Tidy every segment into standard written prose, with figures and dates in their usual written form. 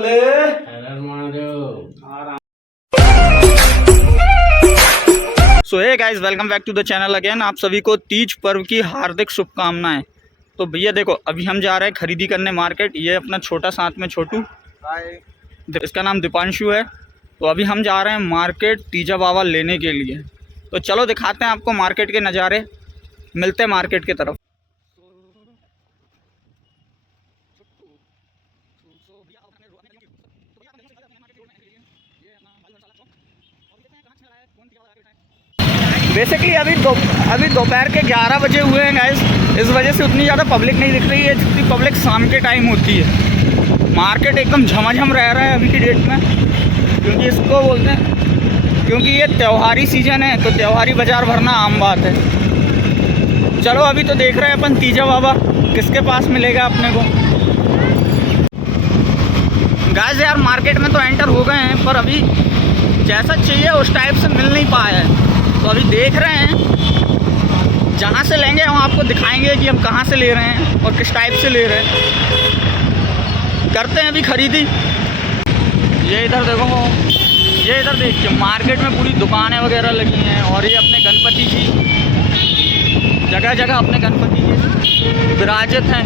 बोले। So hey guys, welcome back to the channel again. आप सभी को तीज पर्व की हार्दिक शुभकामनाएं। तो भैया देखो, अभी हम जा रहे हैं खरीदी करने मार्केट। ये अपना छोटा साथ में छोटू, इसका नाम दीपांशु है। तो अभी हम जा रहे हैं मार्केट तीजा बाबा लेने के लिए। तो चलो दिखाते हैं आपको मार्केट के नज़ारे। मिलते हैं मार्केट की तरफ। बेसिकली अभी दोपहर के 11 बजे हुए हैं गाइस। इस वजह से उतनी ज़्यादा पब्लिक नहीं दिख रही है जितनी पब्लिक शाम के टाइम होती है। मार्केट एकदम झमाझम रह रहा है अभी की डेट में, क्योंकि इसको बोलते हैं, क्योंकि ये त्योहारी सीज़न है, तो त्योहारी बाज़ार भरना आम बात है। चलो अभी तो देख रहे हैं अपन तीजा बाबा किसके पास मिलेगा अपने को। गाइस यार मार्केट में तो एंटर हो गए हैं, पर अभी जैसा चाहिए उस टाइप से मिल नहीं पाया है। तो अभी देख रहे हैं, जहाँ से लेंगे हम आपको दिखाएंगे कि हम कहाँ से ले रहे हैं और किस टाइप से ले रहे हैं। करते हैं अभी खरीदी। ये इधर देखो, ये इधर देखिए, मार्केट में पूरी दुकानें वगैरह लगी हैं। और ये अपने गणपति जी, जगह जगह अपने गणपति जी विराजित हैं।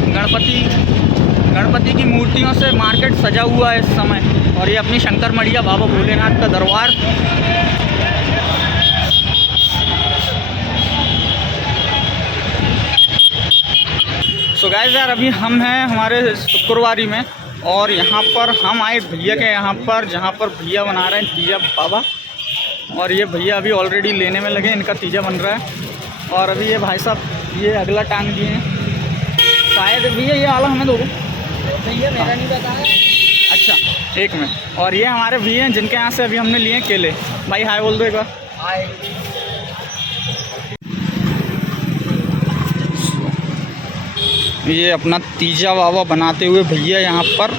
गणपति की मूर्तियों से मार्केट सजा हुआ है इस समय। और ये अपनी शंकर मढ़िया बाबा भोलेनाथ का दरबार। तो गाइस यार अभी हम हैं हमारे शुक्रवारी में, और यहाँ पर हम आए भैया के यहाँ पर, जहाँ पर भैया बना रहे हैं तीजा बाबा। और ये भैया अभी ऑलरेडी लेने में लगे, इनका तीजा बन रहा है। और अभी ये भाई साहब ये अगला टांग दिए हैं शायद। भैया ये आला हमें दो भैया, मेरा नहीं पता है। अच्छा एक में। और ये हमारे भैया हैं जिनके यहाँ से अभी हमने लिए केले। भाई हाय बोल दो एक बार। हाय। ये अपना तीजा बाबा बनाते हुए भैया यहाँ पर।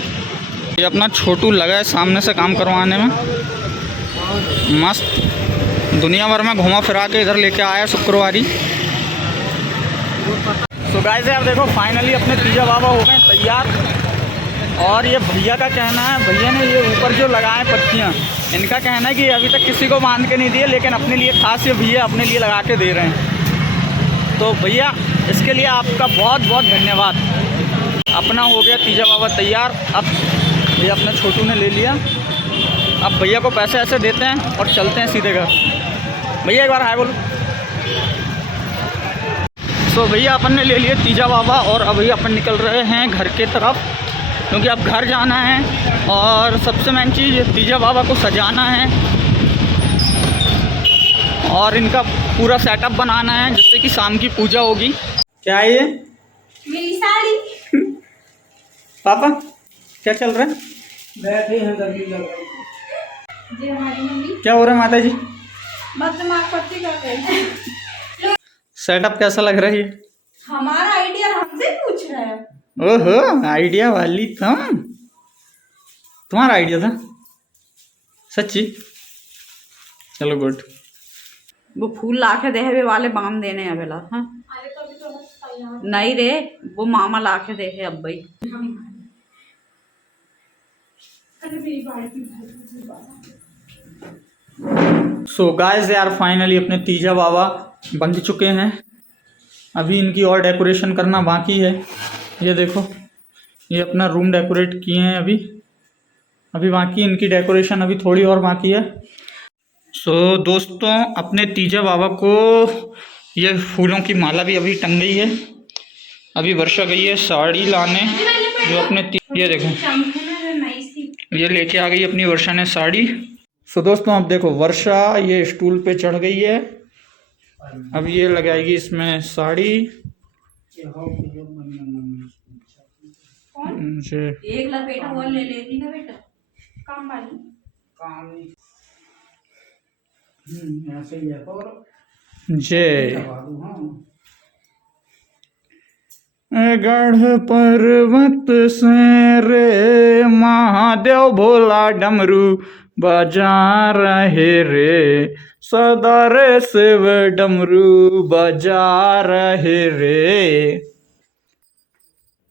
ये अपना छोटू लगा है सामने से काम करवाने में। मस्त दुनिया भर में घुमा फिरा के इधर लेके आया शुक्रवारी। तो गाइस यार देखो, फाइनली अपने तीजा बाबा हो गए तैयार। और ये भैया का कहना है, भैया ने ये ऊपर जो लगाए पत्तियाँ, इनका कहना है कि अभी तक किसी को बांध के नहीं दिए, लेकिन अपने लिए खास ये भैया अपने लिए लगा के दे रहे हैं। तो भैया इसके लिए आपका बहुत बहुत धन्यवाद। अपना हो गया तीजा बाबा तैयार। अब भैया अपने छोटू ने ले लिया। अब भैया को पैसे ऐसे देते हैं और चलते हैं सीधे घर। भैया एक बार हाय बोलो। तो भैया अपन ने ले लिए तीजा बाबा, और अभी अपन निकल रहे हैं घर के तरफ, क्योंकि अब घर जाना है। और सबसे मेन चीज़, तीजा बाबा को सजाना है और इनका पूरा सेटअप बनाना है, जिससे कि शाम की पूजा होगी। क्या है ये? मेरी साड़ी। पापा क्या चल रहा है? बैठे हैं गर्मी लग रही है। जी हमारी मम्मी क्या हो रहा है माता जी? बस दिमाग पट्टी कर रहे हैं। सेटअप कैसा लग रहा है ये? हमारा आइडिया हमसे पूछ रहे हैं। ओहो, आइडिया वाली तुम, तुम्हारा आइडिया था सच्ची? चलो गुड। वो फूल लाके देवे वाले बाम देने हैं बेला। हाँ नहीं रे, वो मामा लाके दे है अब भाई। सो गाइस यार फाइनली अपने तीजा बाबा बन चुके हैं। अभी इनकी और डेकोरेशन करना बाकी है। ये देखो, ये अपना रूम डेकोरेट किए हैं अभी बाकी इनकी डेकोरेशन अभी थोड़ी और बाकी है। सो दोस्तों, अपने तीजा बाबा को ये फूलों की माला भी अभी टंग गई है। अभी वर्षा गई है साड़ी लाने, जो अपने ये देखो, ये लेके आ गई अपनी वर्षा ने साड़ी। सो दोस्तों अब देखो, वर्षा ये स्टूल पे चढ़ गई है। अब ये लगाएगी इसमें साड़ी। एक लपेटा और ले लेती ना बेटा, काम वाली। ऐसे ही है। जय गढ़ पर्वत से रे महादेव भोला डमरू बजा रहे रे, सदा रे शिव डमरू बजा रहे रे।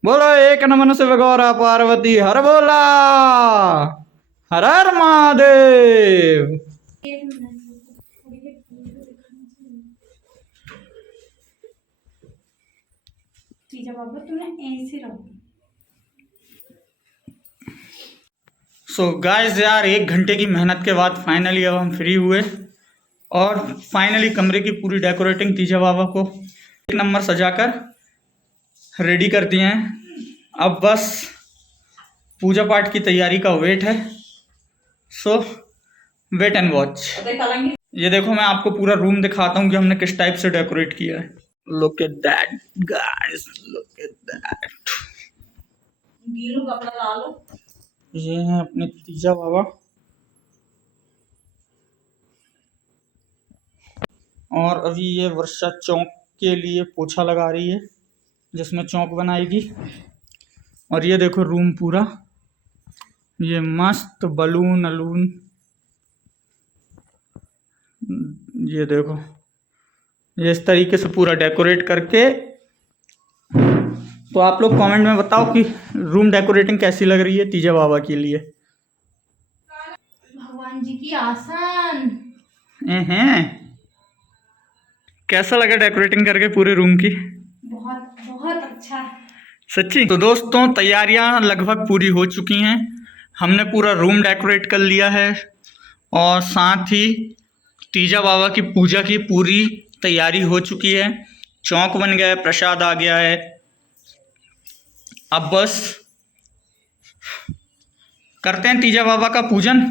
बोलो एक नमन शिव गौरा पार्वती हर बोला। हर हर महादेव। एक मिनट रुको, थोड़ी देर वीडियो दिखाना चाहिए। तीजा बाबा तुमने ऐसे रहो। सो गाइस यार 1 घंटे की मेहनत के बाद फाइनली अब हम फ्री हुए और फाइनली कमरे की पूरी डेकोरेटिंग तीजा बाबा को 1 नंबर सजाकर रेडी कर दिए हैं। अब बस पूजा पाठ की तैयारी का वेट है। सो वेट एंड वॉच। ये देखो मैं आपको पूरा रूम दिखाता हूँ कि हमने किस टाइप से डेकोरेट किया है। Look at that guys, look at that. गीलू कपड़ा डालो। ये है अपने तीजा बाबा और अभी ये वर्षा चौक के लिए पोछा लगा रही है जिसमें चौक बनाएगी। और ये देखो रूम पूरा, ये मस्त बलून अलून, ये देखो ये इस तरीके से पूरा डेकोरेट करके। तो आप लोग कमेंट में बताओ कि रूम डेकोरेटिंग कैसी लग रही है तीजा बाबा के लिए। भगवान जी की आसन। हैं कैसा लगा डेकोरेटिंग करके पूरे रूम की? बहुत बहुत अच्छा। सच्ची? तो दोस्तों तैयारियां लगभग पूरी हो चुकी हैं। हमने पूरा रूम डेकोरेट कर लिया है और साथ ही तीजा बाबा की पूजा की पूरी तैयारी हो चुकी है। चौक बन गया है, प्रसाद आ गया है। अब बस करते हैं तीजा बाबा का पूजन।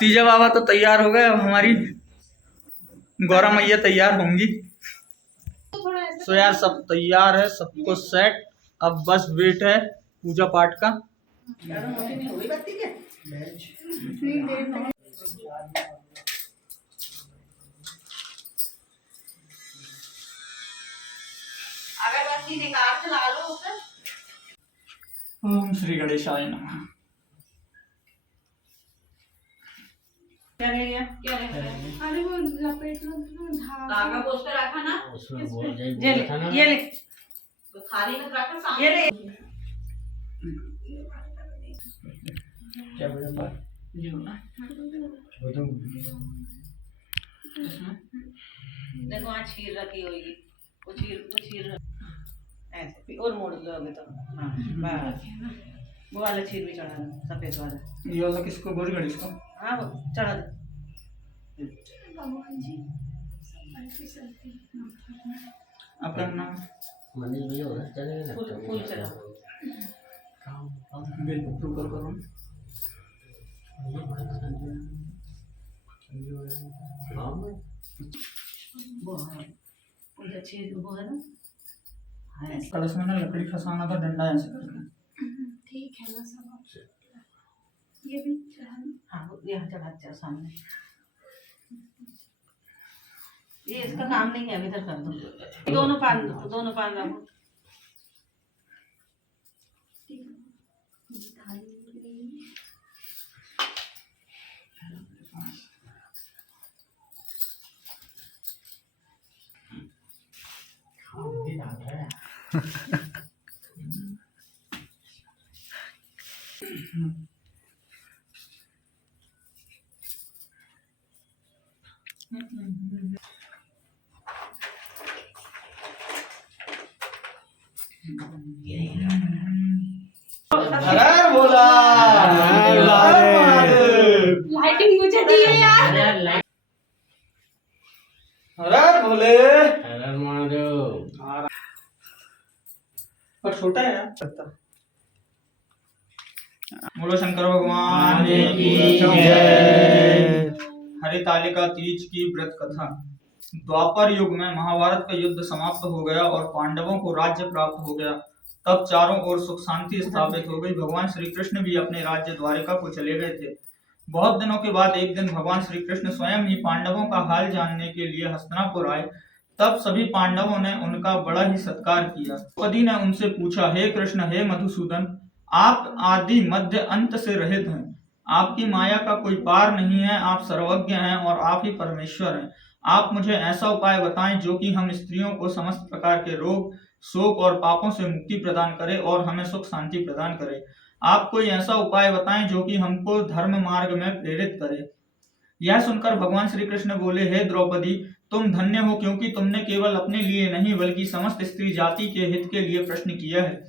तीजा बाबा तो तैयार हो गए, अब हमारी गौरा मैया तैयार होंगी। तो यार सब तैयार है, सब कुछ सेट। अब बस वेट है पूजा पाठ का। अगरबत्ती निकाल के ला लो उसे। ओम श्री गणेशाय नमः। क्या ले गया? क्या ले गया? अरे वो लपेट लो धागा पोंछ के रखा ना। उसमें बोल जाए ये ले, ये ले। तो थाली में रखा सामने। ये ले। क्या बोले बात? ये होना वो तो इसमें देखो आज खीर रखी होगी। वो खीर ऐसे और मोड़ दो अभी तो। हाँ बस वो वाला खीर भी चढ़ा दो, सफेद वाला। ये वाला किसको? गौरी गणेश को? हाँ वो चढ़ा दो। भगवान जी सेल्फी सेल्फी। आपका नाम? मनीष भैया उधर चले गए फूल फूल चढ़ा। बिल अप्रूवल करो। वो है उनका चीज वो है ना। हाँ कलश में ना लकड़ी फंसाना था, डंडा ऐसे करके। ठीक है ना सब। ये भी चढ़ाना। हाँ वो यहाँ चढ़ा सामने। ये इसका काम नहीं है, इधर कर दो। दोनों पान दो, दोनों पान रखो। अरे बोला लाइटिंग मुझे दी है यार। अरे बोले अरे महादेव। पर छोटा है यार सकता। बोलो शंकर भगवान की जय। हरितालिका तीज की व्रत कथा। द्वापर युग में महाभारत का युद्ध समाप्त हो गया और पांडवों को राज्य प्राप्त हो गया। तब चारों ओर सुख शांति स्थापित हो गई। भगवान श्री कृष्ण भी अपने राज्य द्वारिका को चले गए थे। बहुत दिनों के बाद एक दिन भगवान श्री कृष्ण स्वयं ही पांडवों का हाल जानने के लिए हस्तिनापुर आए। तब सभी पांडवों ने उनका बड़ा ही सत्कार किया। द्रौपदी ने उनसे पूछा, हे कृष्ण, हे मधुसूदन, आप आदि मध्य अंत से रहित हैं। आपकी माया का कोई पार नहीं है। आप सर्वज्ञ हैं और आप ही परमेश्वर हैं। आप मुझे ऐसा उपाय बताएं जो कि हम स्त्रियों को समस्त प्रकार के रोग, शोक और पापों से मुक्ति प्रदान करे और हमें सुख शांति प्रदान करे। आप कोई ऐसा उपाय बताएं जो कि हमको धर्म मार्ग में प्रेरित करे। यह सुनकर भगवान श्री कृष्ण बोले, हे द्रौपदी, तुम धन्य हो, क्योंकि तुमने केवल अपने लिए नहीं बल्कि समस्त स्त्री जाति के हित के लिए प्रश्न किया है।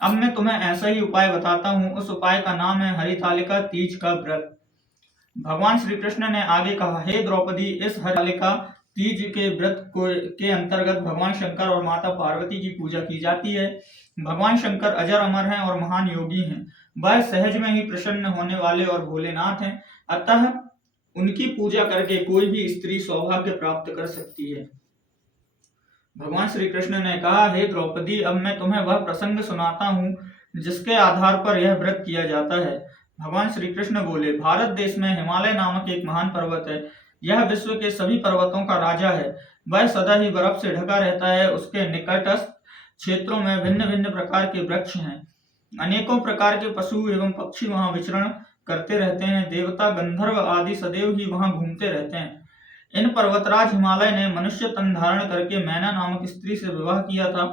अब मैं तुम्हें ऐसा ही उपाय बताता हूँ। उस उपाय का नाम है हरितालिका तीज का व्रत। भगवान श्री कृष्ण ने आगे कहा, हे द्रौपदी, इस हरितालिका तीज के व्रत के अंतर्गत भगवान शंकर और माता पार्वती की पूजा की जाती है। भगवान शंकर अजर अमर हैं और महान योगी हैं। वह सहज में ही प्रसन्न होने वाले और भोलेनाथ हैं। अतः उनकी पूजा करके कोई भी स्त्री सौभाग्य प्राप्त कर सकती है। भगवान श्री कृष्ण ने कहा, हे द्रौपदी, अब मैं तुम्हें वह प्रसंग सुनाता हूँ जिसके आधार पर यह व्रत किया जाता है। भगवान श्री कृष्ण बोले, भारत देश में हिमालय नामक एक महान पर्वत है। यह विश्व के सभी पर्वतों का राजा है। वह सदा ही बर्फ से ढका रहता है। उसके निकटस्थ क्षेत्रों में भिन्न भिन्न प्रकार के वृक्ष हैं। अनेकों प्रकार के पशु एवं पक्षी वहां विचरण करते रहते हैं। देवता, गंधर्व आदि सदैव ही वहां घूमते रहते हैं। इन पर्वतराज हिमालय ने मनुष्य तन धारण करके मैना नामक स्त्री से विवाह किया था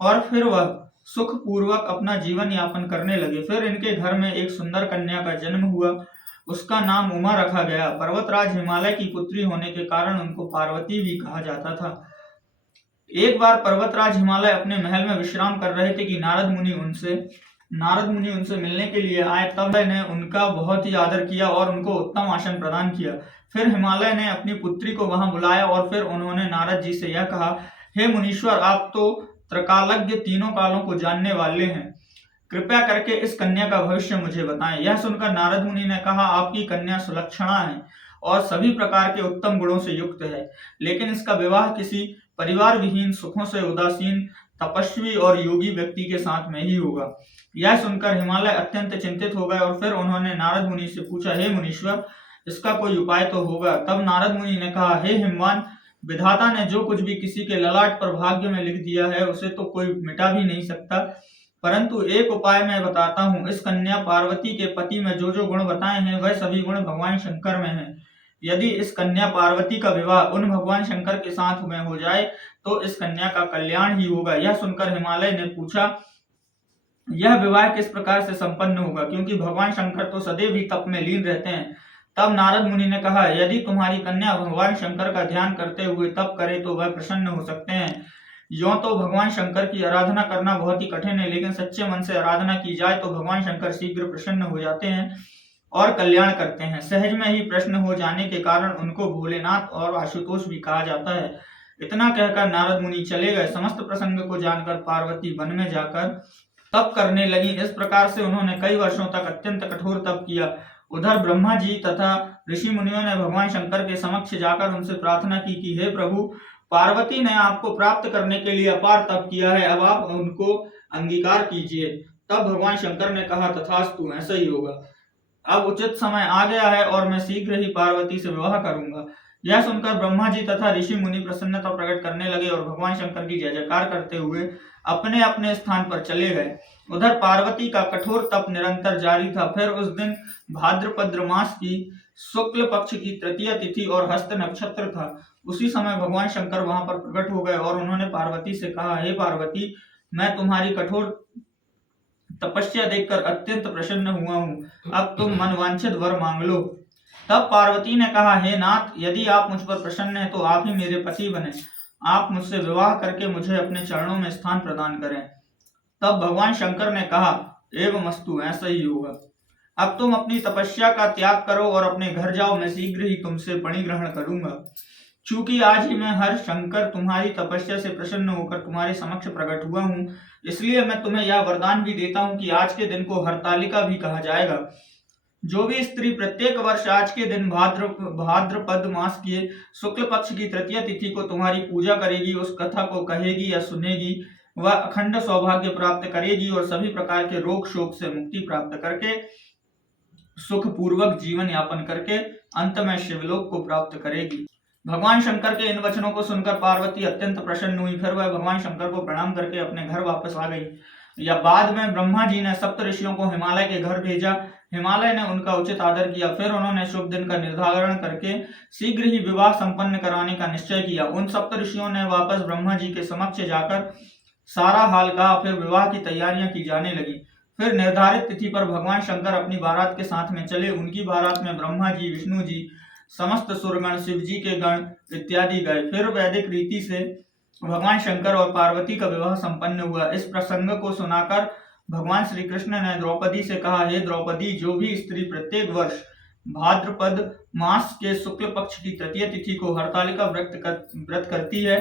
और फिर वह सुख पूर्वक अपना जीवन यापन करने लगे। फिर इनके घर में एक सुंदर कन्या का जन्म हुआ। उसका नाम उमा रखा गया। पर्वतराज हिमालय की पुत्री होने के कारण उनको पार्वती भी कहा जाता था। एक बार पर्वतराज हिमालय अपने महल में विश्राम कर रहे थे कि नारद मुनि उनसे मिलने के लिए आए। तब ने उनका बहुत ही आदर किया और उनको उत्तम आसन प्रदान किया। फिर हिमालय ने अपनी पुत्री को वहां बुलाया और फिर उन्होंने नारद जी से यह कहा, हे मुनीश्वर, आप तो त्रिकालज्ञ, तीनों कालों को जानने वाले हैं। कृपया करके इस कन्या का भविष्य मुझे बताएं। यह सुनकर नारद मुनि ने कहा, आपकी कन्या सुलक्षणा है और सभी प्रकार के उत्तम गुणों से युक्त है, लेकिन इसका विवाह किसी परिवार विहीन, सुखों से उदासीन, तपस्वी और योगी व्यक्ति के साथ में ही होगा। यह सुनकर हिमालय अत्यंत चिंतित हो गए और फिर उन्होंने नारद मुनि से पूछा, हे मुनीश्वर, इसका कोई उपाय तो होगा। तब नारद मुनि ने कहा, हे हिमवान, विधाता ने जो कुछ भी किसी के ललाट पर भाग्य में लिख दिया है उसे तो कोई मिटा भी नहीं सकता, परंतु एक उपाय मैं बताता हूँ। इस कन्या पार्वती के पति में जो जो गुण बताए हैं वह सभी गुण भगवान शंकर में हैं। यदि इस कन्या पार्वती का विवाह उन भगवान शंकर के साथ में हो जाए तो इस कन्या का कल्याण ही होगा। यह सुनकर हिमालय ने पूछा, यह विवाह किस प्रकार से संपन्न होगा, क्योंकि भगवान शंकर तो सदैव ही तप में लीन रहते हैं। तब नारद मुनि ने कहा, यदि तुम्हारी कन्या भगवान शंकर का ध्यान करते हुए तप करे तो वह प्रसन्न हो सकते हैं। यों तो भगवान शंकर की आराधना करना बहुत ही कठिन है, लेकिन सच्चे मन से आराधना की जाए तो भगवान शंकर शीघ्र प्रसन्न हो जाते हैं और कल्याण करते हैं। सहज में ही प्रश्न हो जाने के कारण उनको भोलेनाथ और आशुतोष भी कहा जाता है। इतना कहकर नारद मुनि चले गए। समस्त प्रसंग को जानकर पार्वती वन में जाकर तप करने लगी। इस प्रकार से उन्होंने कई वर्षों तक अत्यंत कठोर तप किया। उधर ब्रह्मा जी तथा ऋषि मुनियों ने भगवान शंकर के समक्ष जाकर उनसे प्रार्थना की कि हे प्रभु, पार्वती ने आपको प्राप्त करने के लिए अपार तप किया है, अब आप उनको अंगीकार कीजिए। तब भगवान शंकर ने कहा, तथास्तु, ऐसा ही होगा। अब उचित समय आ गया है और मैं शीघ्र ही पार्वती से विवाह करूंगा। यह सुनकर ब्रह्मा जी तथा ऋषि मुनि प्रसन्नता प्रकट करने लगे और भगवान शंकर की जय जयकार करते हुए अपने अपने स्थान पर चले गए। उधर पार्वती का कठोर तप निरंतर जारी था। फिर उस दिन भाद्रपद मास की शुक्ल पक्ष की तृतीय तिथि और हस्त नक्षत्र था। उसी समय भगवान शंकर वहां पर प्रकट हो गए और उन्होंने पार्वती से कहा, हे पार्वती, मैं तुम्हारी कठोर तपस्या देखकर अत्यंत प्रसन्न हुआ हूँ। अब तुम मनवांछित वर मांग लो। तब पार्वती ने कहा, हे नाथ, यदि आप मुझ पर प्रसन्न हैं तो आप ही मेरे पति बने। आप मुझसे विवाह करके मुझे अपने चरणों में स्थान प्रदान करें। तब भगवान शंकर ने कहा, एवमस्तु, ऐसा ही होगा। अब तुम अपनी तपस्या का त्याग करो और अपने घर जाओ। मैं शीघ्र ही तुमसे पणि ग्रहण करूंगा। चूंकि आज ही मैं हर शंकर तुम्हारी तपस्या से प्रसन्न होकर तुम्हारे समक्ष प्रकट हुआ हूँ, इसलिए मैं तुम्हें यह वरदान भी देता हूँ कि आज के दिन को हरतालिका भी कहा जाएगा। जो भी स्त्री प्रत्येक वर्ष आज के दिन भाद्रपद मास के शुक्ल पक्ष की तृतीय तिथि को तुम्हारी पूजा करेगी, उस कथा को कहेगी या सुनेगी, वह अखंड सौभाग्य प्राप्त करेगी और सभी प्रकार के रोग शोक से मुक्ति प्राप्त करके सुख पूर्वक जीवन यापन करके अंत में शिवलोक को प्राप्त करेगी। भगवान शंकर के इन वचनों को सुनकर पार्वती अत्यंत प्रसन्न हुई। फिर वह भगवान शंकर को प्रणाम करके अपने घर वापस आ गई। या बाद में ब्रह्मा जी ने सप्त ऋषियों को हिमालय के घर भेजा। हिमालय ने उनका उचित आदर किया। फिर उन्होंने शुभ दिन का निर्धारण करके शीघ्र ही विवाह संपन्न कराने का निश्चय किया। उन सप्त ऋषियों ने वापस ब्रह्मा जी के समक्ष जाकर सारा हाल कहा। फिर विवाह की तैयारियां की जाने लगी। फिर निर्धारित तिथि पर भगवान शंकर अपनी बारात के साथ में चले। उनकी बारात में ब्रह्मा जी, विष्णु जी, समस्त सुरगण, शिव जी के गण इत्यादि गए। फिर वैदिक रीति से भगवान शंकर और पार्वती का विवाह संपन्न हुआ। इस प्रसंग को सुनाकर भगवान श्री कृष्ण ने द्रौपदी से कहा, हे द्रौपदी, जो भी स्त्री प्रत्येक वर्ष भाद्रपद मास के शुक्ल पक्ष की तृतीय तिथि को हरतालिका व्रत करती है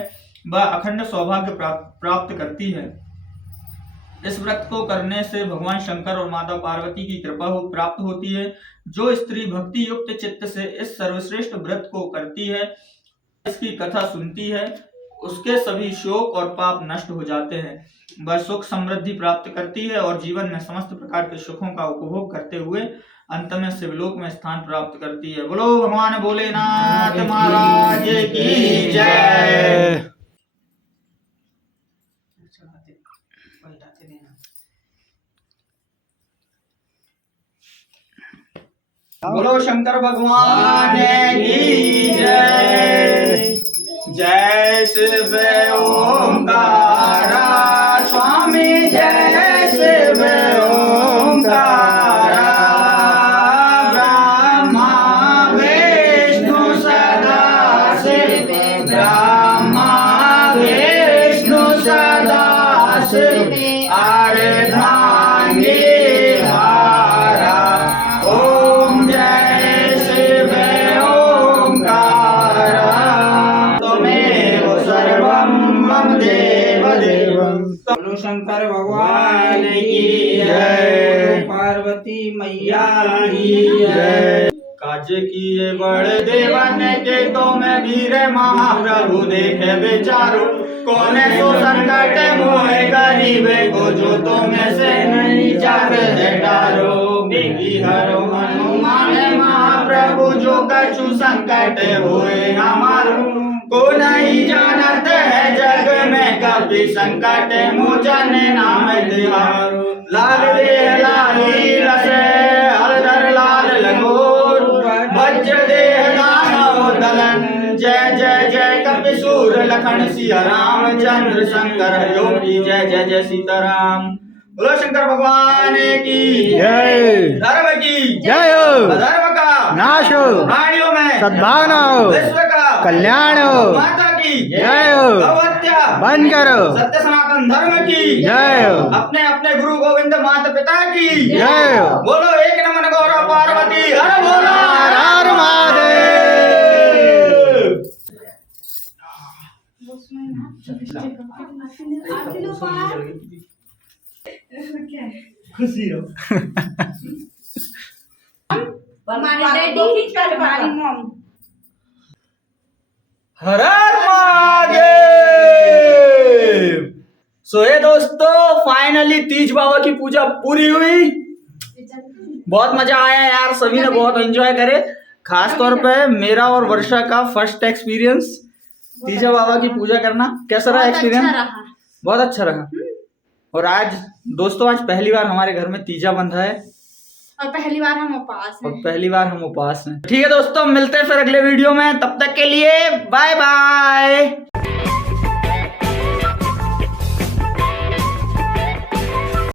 वह अखंड सौभाग्य प्राप्त करती है। इस व्रत को करने से भगवान शंकर और माता पार्वती की कृपा प्राप्त होती है। जो स्त्री भक्ति युक्त चित्त से इस सर्वश्रेष्ठ व्रत को करती है, इसकी कथा सुनती है, उसके सभी शोक और पाप नष्ट हो जाते हैं। वह सुख समृद्धि प्राप्त करती है और जीवन में समस्त प्रकार के सुखों का उपभोग करते हुए अंत में शिवलोक में स्थान प्राप्त करती है। बोलो भगवान भोलेनाथ महाराज की जय। बोलो शंकर भगवान की जय। जय शिव ओंकारा स्वामी, जय शिव ओंकारा। ब्रह्मा विष्णु सदा शिव, ब्रह्मा विष्णु सदा शिव, अर्धांगी धारा। ओम जय शिव ओंकारा, त्वमेव सर्वं मम देव देवं। बोलो शंकर भगवान की जय, पार्वती मैया की जय। काज किए बड़े देवन के तो मैं वीर महाप्रभु देखे बेचारो। कौन सो संकट मोहे गरीबे को, जो तो में से नहीं जाते है डारो। बिगी हरो हनुमान महाप्रभु, जो कछु संकट होए हमारो। को नहीं जानत है जग में कभी, संकट मोचन नाम तिहारो। लाल देह लाली रसे, हरदर लाल लंगोर, वज्र देह दानव दलन। जय जय जय कपिसूर लखन सिया रामचंद्र शंकर योगी, जय जय जय सीताराम। बोलो शंकर भगवान की जय। धर्म की जय हो। अधर्म का नाश हो, प्राणियों में सद्भावना हो, विश्व का कल्याण हो। माता की जय हो। गौहत्या बंद करो। सत्य सनातन धर्म की जय हो। अपने अपने गुरु गोविंद माता पिता की जय हो। बोलो एक नमन गौरव पार्वती हर बोला हर महादेव। खुशी हो। हमारे डैडी, हमारी मॉम। हर हर महादेव। सो ये दोस्तों, फाइनली तीज बाबा की पूजा पूरी हुई। बहुत मजा आया यार, सभी ने बहुत एंजॉय करे। खास तौर पे मेरा और वर्षा का फर्स्ट एक्सपीरियंस तीजा बाबा की पूजा करना। कैसा रहा एक्सपीरियंस? बहुत अच्छा रहा। और आज दोस्तों, आज पहली बार हमारे घर में तीजा बंधा है और पहली बार हम उपवास हैं। ठीक है दोस्तों, मिलते हैं फिर अगले वीडियो में। तब तक के लिए बाय बाय।